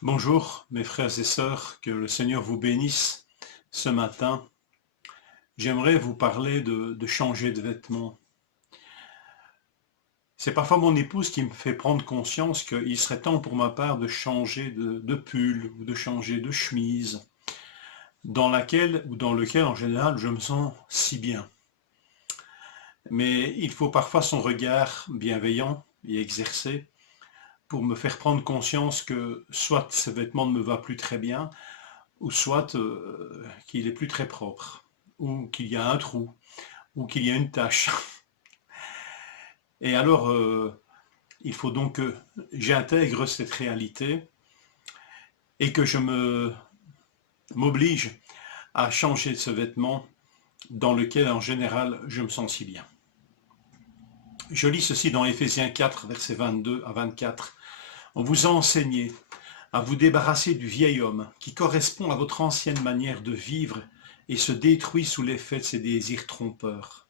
Bonjour mes frères et sœurs, que le Seigneur vous bénisse ce matin. J'aimerais vous parler de changer de vêtements. C'est parfois mon épouse qui me fait prendre conscience qu'il serait temps pour ma part de changer de pull ou de changer de chemise dans laquelle ou dans lequel en général je me sens si bien. Mais il faut parfois son regard bienveillant et exercé pour me faire prendre conscience que soit ce vêtement ne me va plus très bien, ou soit qu'il est plus très propre, ou qu'il y a un trou, ou qu'il y a une tache. Et alors, il faut donc que j'intègre cette réalité et que je m'oblige à changer de ce vêtement dans lequel, en général, je me sens si bien. Je lis ceci dans Éphésiens 4, versets 22 à 24. On vous a enseigné à vous débarrasser du vieil homme qui correspond à votre ancienne manière de vivre et se détruit sous l'effet de ses désirs trompeurs,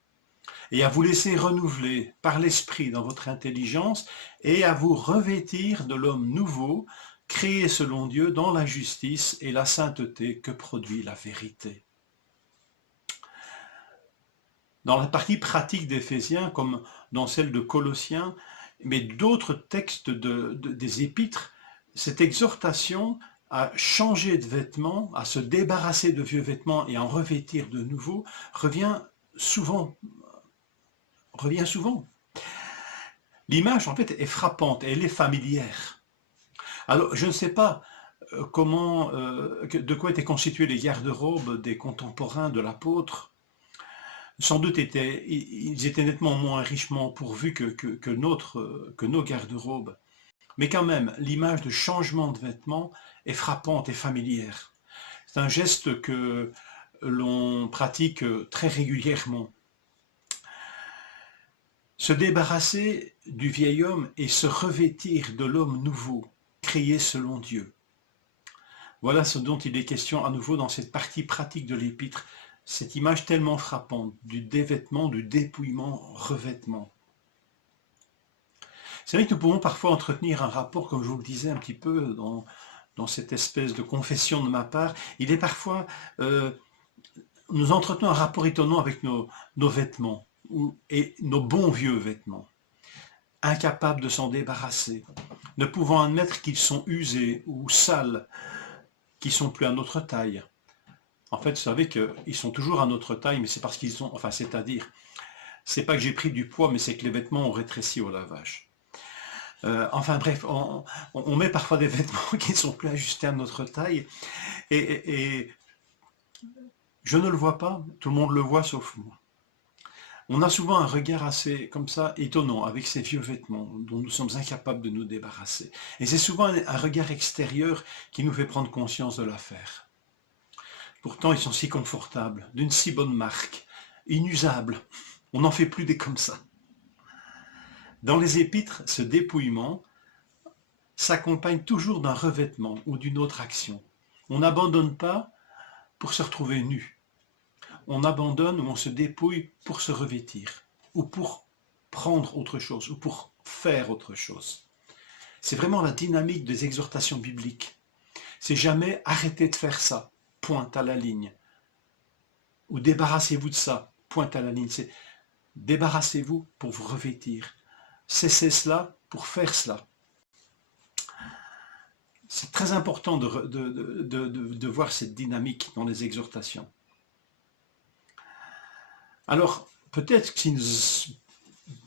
et à vous laisser renouveler par l'esprit dans votre intelligence et à vous revêtir de l'homme nouveau, créé selon Dieu dans la justice et la sainteté que produit la vérité. Dans la partie pratique d'Éphésiens, comme dans celle de Colossiens, mais d'autres textes des épîtres, cette exhortation à changer de vêtements, à se débarrasser de vieux vêtements et en revêtir de nouveaux, revient souvent. L'image, en fait, est frappante et elle est familière. Alors, je ne sais pas de quoi étaient constitués les garde-robes des contemporains de l'apôtre. Sans doute ils étaient nettement moins richement pourvus que nos garde-robes. Mais quand même, l'image de changement de vêtements est frappante et familière. C'est un geste que l'on pratique très régulièrement. Se débarrasser du vieil homme et se revêtir de l'homme nouveau, créé selon Dieu. Voilà ce dont il est question à nouveau dans cette partie pratique de l'épître, cette image tellement frappante du dévêtement, du dépouillement, revêtement. C'est vrai que nous pouvons parfois entretenir un rapport, comme je vous le disais un petit peu dans cette espèce de confession de ma part. Il est parfois, nous entretenons un rapport étonnant avec nos vêtements et nos bons vieux vêtements, incapables de s'en débarrasser, ne pouvant admettre qu'ils sont usés ou sales, qu'ils sont plus à notre taille. En fait, vous savez qu'ils sont toujours à notre taille, mais c'est parce qu'ils sont, enfin, c'est-à-dire, c'est pas que j'ai pris du poids, mais c'est que les vêtements ont rétréci au lavage. Enfin bref, on met parfois des vêtements qui ne sont plus ajustés à notre taille, et je ne le vois pas, tout le monde le voit sauf moi. On a souvent un regard assez, comme ça, étonnant avec ces vieux vêtements dont nous sommes incapables de nous débarrasser. Et c'est souvent un regard extérieur qui nous fait prendre conscience de l'affaire. Pourtant, ils sont si confortables, d'une si bonne marque, inusables. On n'en fait plus des comme ça. Dans les épîtres, ce dépouillement s'accompagne toujours d'un revêtement ou d'une autre action. On n'abandonne pas pour se retrouver nu. On abandonne ou on se dépouille pour se revêtir, ou pour prendre autre chose, ou pour faire autre chose. C'est vraiment la dynamique des exhortations bibliques. C'est jamais arrêtez de faire ça, pointe à la ligne. Ou débarrassez-vous de ça, pointe à la ligne. C'est débarrassez-vous pour vous revêtir. Cessez cela pour faire cela. C'est très important de voir cette dynamique dans les exhortations. Alors, peut-être ce qui nous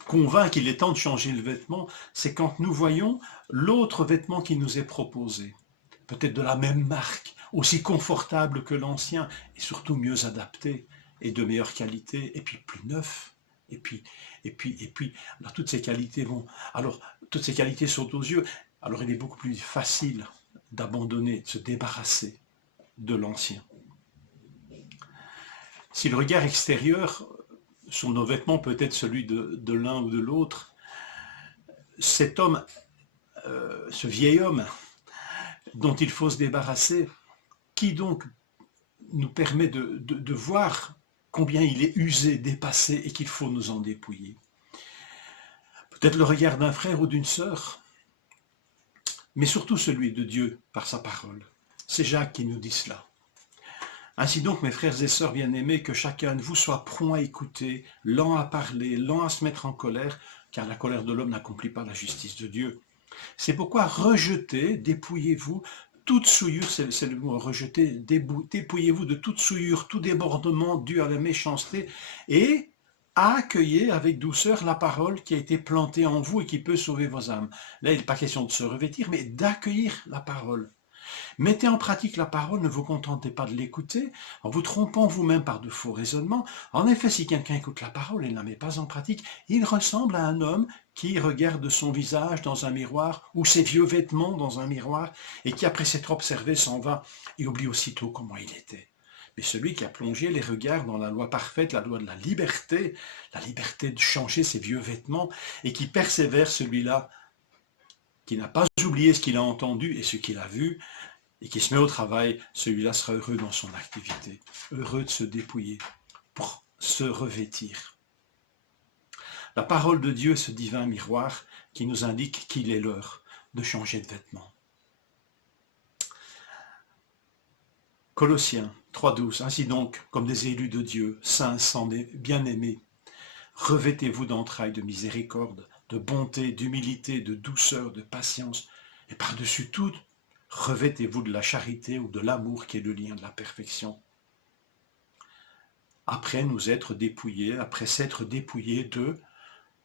convainc qu'il est temps de changer le vêtement, c'est quand nous voyons l'autre vêtement qui nous est proposé. Peut-être de la même marque, aussi confortable que l'ancien, et surtout mieux adapté, et de meilleure qualité, et puis plus neuf. Et puis, alors toutes ces qualités toutes ces qualités sont aux yeux. Alors il est beaucoup plus facile d'abandonner, de se débarrasser de l'ancien. Si le regard extérieur sur nos vêtements peut être celui de l'un ou de l'autre, cet homme, ce vieil homme dont il faut se débarrasser, qui donc nous permet de voir combien il est usé, dépassé et qu'il faut nous en dépouiller. Peut-être le regard d'un frère ou d'une sœur, mais surtout celui de Dieu par sa parole. C'est Jacques qui nous dit cela. Ainsi donc, mes frères et sœurs bien-aimés, que chacun de vous soit prompt à écouter, lent à parler, lent à se mettre en colère, car la colère de l'homme n'accomplit pas la justice de Dieu. C'est pourquoi rejetez, dépouillez-vous toute souillure, c'est le mot rejeter, dépouillez-vous de toute souillure, tout débordement dû à la méchanceté, et accueillez avec douceur la parole qui a été plantée en vous et qui peut sauver vos âmes. Là, il n'est pas question de se revêtir, mais d'accueillir la parole. Mettez en pratique la parole, ne vous contentez pas de l'écouter, en vous trompant vous-même par de faux raisonnements. En effet, si quelqu'un écoute la parole et ne la met pas en pratique, il ressemble à un homme qui regarde son visage dans un miroir, ou ses vieux vêtements dans un miroir, et qui, après s'être observé, s'en va et oublie aussitôt comment il était. Mais celui qui a plongé les regards dans la loi parfaite, la loi de la liberté de changer ses vieux vêtements, et qui persévère, celui-là, qui n'a pas oublié ce qu'il a entendu et ce qu'il a vu, et qui se met au travail, celui-là sera heureux dans son activité, heureux de se dépouiller pour se revêtir. La parole de Dieu est ce divin miroir qui nous indique qu'il est l'heure de changer de vêtements. Colossiens 3,12. Ainsi donc, comme des élus de Dieu, saints, bien-aimés, revêtez-vous d'entrailles de miséricorde, de bonté, d'humilité, de douceur, de patience, et par-dessus tout, revêtez-vous de la charité ou de l'amour qui est le lien de la perfection. Après nous être dépouillés, après s'être dépouillés de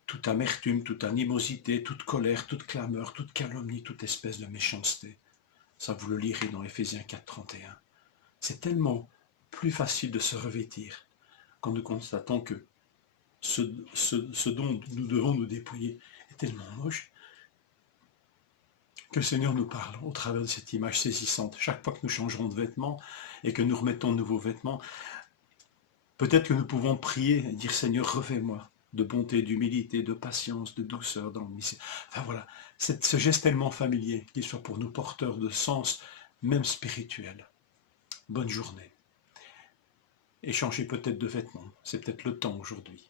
toute amertume, toute animosité, toute colère, toute clameur, toute calomnie, toute espèce de méchanceté. Ça, vous le lirez dans Éphésiens 4,31. C'est tellement plus facile de se revêtir quand nous constatons que ce dont nous devons nous dépouiller est tellement moche que le Seigneur nous parle au travers de cette image saisissante. Chaque fois que nous changerons de vêtements et que nous remettons de nouveaux vêtements, peut-être que nous pouvons prier et dire « Seigneur, revêt-moi de bonté, d'humilité, de patience, de douceur dans le mystère. » Enfin voilà, ce geste tellement familier, qu'il soit pour nous porteur de sens, même spirituel. Bonne journée. Et changez peut-être de vêtements, c'est peut-être le temps aujourd'hui.